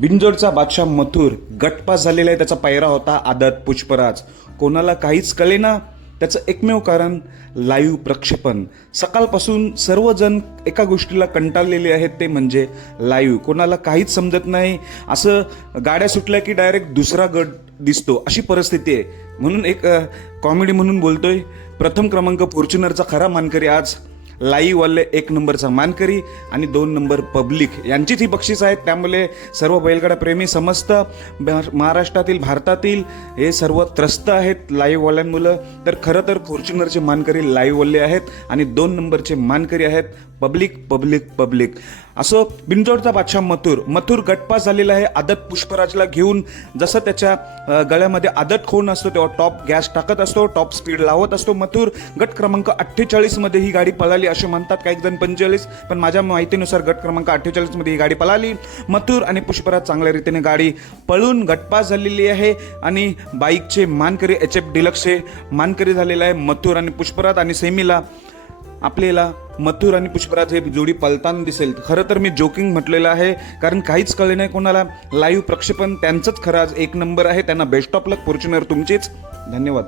बिंजोडचा बादशाह मथुर गटपास झालेला आहे त्याचा पायरा होता आदत पुष्पराज. कोणाला काहीच कळेना त्याचं एकमेव कारण लाईव्ह प्रक्षेपण. सकाळपासून सर्वजण एका गोष्टीला कंटाळलेले आहेत ते म्हणजे लाईव्ह. कोणाला काहीच समजत नाही असं गाड्या सुटल्या की डायरेक्ट दुसरा गट दिसतो. अशी परिस्थिती आहे. म्हणून एक कॉमेडी म्हणून बोलतोय. प्रथम क्रमांक फॉर्च्युनरचा खरा मानकरी आज लाईव्हवाले एक नंबरचा मानकरी आणि दोन नंबर पब्लिक. यांचीच ही बक्षीस आहेत. त्यामुळे सर्व बैलगाडाप्रेमी समस्त महाराष्ट्रातील भारतातील हे सर्व त्रस्त आहेत लाईव्हवाल्यांमुळं तर खरं तर फॉर्च्युनरचे मानकरी लाईव्हवाले आहेत आणि दोन नंबरचे मानकरी आहेत. Public public public. असं बिंजोडचा बादशाह मथुर. मथुर गटपास झालेला आहे. आदत पुष्पराजला घेऊन जसं त्याच्या गळ्यामध्ये आदत खून असतो तेव्हा टॉप गॅस टाकत असतो टॉप स्पीड लावत असतो मथुर. गट क्रमांक अठ्ठेचाळीसमध्ये ही गाडी पळाली असे म्हणतात काही जण पंचेचाळीस. पण माझ्या माहितीनुसार गट क्रमांक अठ्ठेचाळीसमध्ये ही गाडी पळाली. मथुर आणि पुष्पराज चांगल्या रीतीने गाडी पळून गटपास झालेली आहे. आणि बाईकचे मानकरी एच एफ डिलक्सचे मानकरी झालेला आहे मथुर आणि पुष्पराज आणि सेमीला आपल्याला मथुर आणि पुष्पराज हे जोडी पलताना दिसेल. खरं तर मी जोकिंग म्हटलेलं आहे कारण काहीच कळले नाही कोणाला. लाईव्ह प्रक्षेपण त्यांचंच खरं आज एक नंबर आहे. त्यांना बेस्ट ऑफ लक फॉर्च्युनर तुमचेच. धन्यवाद.